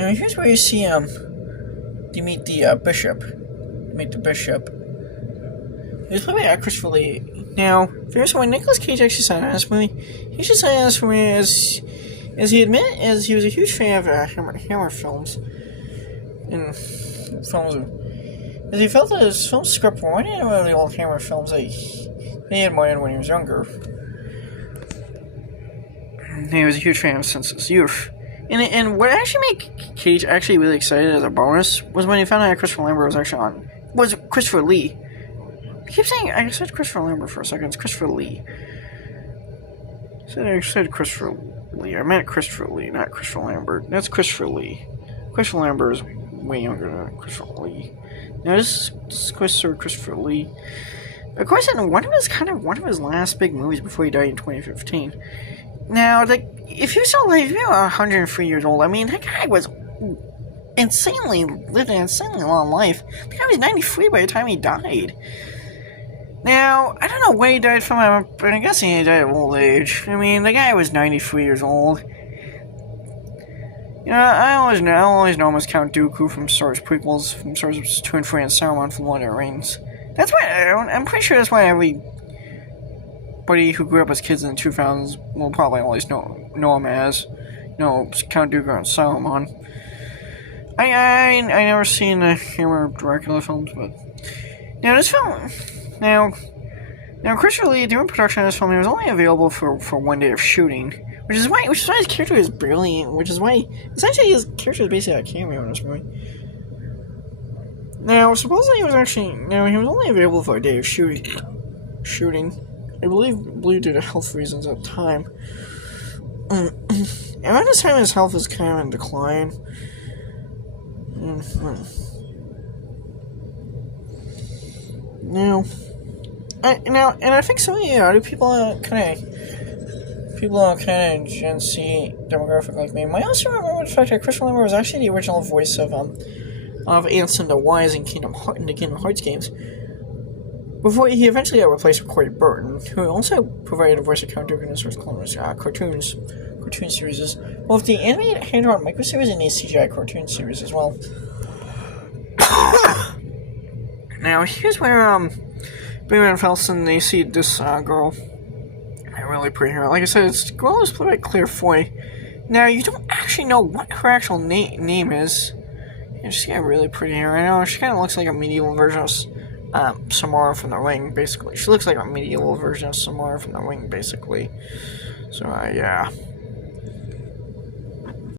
Now here's where you see you meet the bishop. You meet the bishop. He was played by Christopher Lee. Now, first when Nicolas Cage actually signed on this movie, he should sign on this movie as he admitted as he was a huge fan of Hammer films and films. As he felt that his film script reminded him of the old Hammer films that he admired when he was younger. He was a huge fan since his youth. And what actually made Cage actually really excited as a bonus was when he found out that Christopher Lambert was actually was Christopher Lee. I keep saying, I said Christopher Lambert for a second, it's Christopher Lee. I said Christopher Lee, I meant Christopher Lee, not Christopher Lambert. That's Christopher Lee. Christopher Lambert is way younger than Christopher Lee. Now this is Christopher Lee. Of course, in one of his last big movies before he died in 2015. Now, if you saw like, if you were 103 years old, I mean, that guy was lived an insanely long life. The guy was 93 by the time he died. Now, I don't know when he died from, but I'm guessing he died of old age. I mean, the guy was 93 years old. You know, I always know him as Count Dooku from Star Wars prequels, from Star Wars 2 and 3, and Saruman from Lord of the Rings. That's why, I'm pretty sure that's why everybody who grew up as kids in the 2000s will probably always know him as, Count Dooku and Saruman. I never seen the Hammer Dracula films, but now this film, now Christopher Lee during production of this film, he was only available for 1 day of shooting, which is why his character is brilliant. Which is why essentially his character is basically a cameo in this movie. Now supposedly he was only available for a day of shooting. I believe due to health reasons at the time. Around this time, his health was kind of in decline. Now, I think some of the other people kind of Gen Z demographic like me might also remember the fact that Christopher Lambert was actually the original voice of Ansem the Wise in the Kingdom Hearts games. Before he eventually got replaced with Corey Burton, who also provided a voice of Count Dooku in his first Clone Wars cartoon series, both the animated hand-drawn micro-series and the CGI cartoon series as well. Now, here's where Baymon and Felsic, they see this girl. I really pretty her. Like I said, this girl is played by Claire Foy. Now, you don't actually know what her actual name is. Yeah, she's got really pretty hair. I know, she kind of looks like a medieval version of Samara from The Ring, basically. She looks like a medieval version of Samara from The Ring, basically. So, yeah.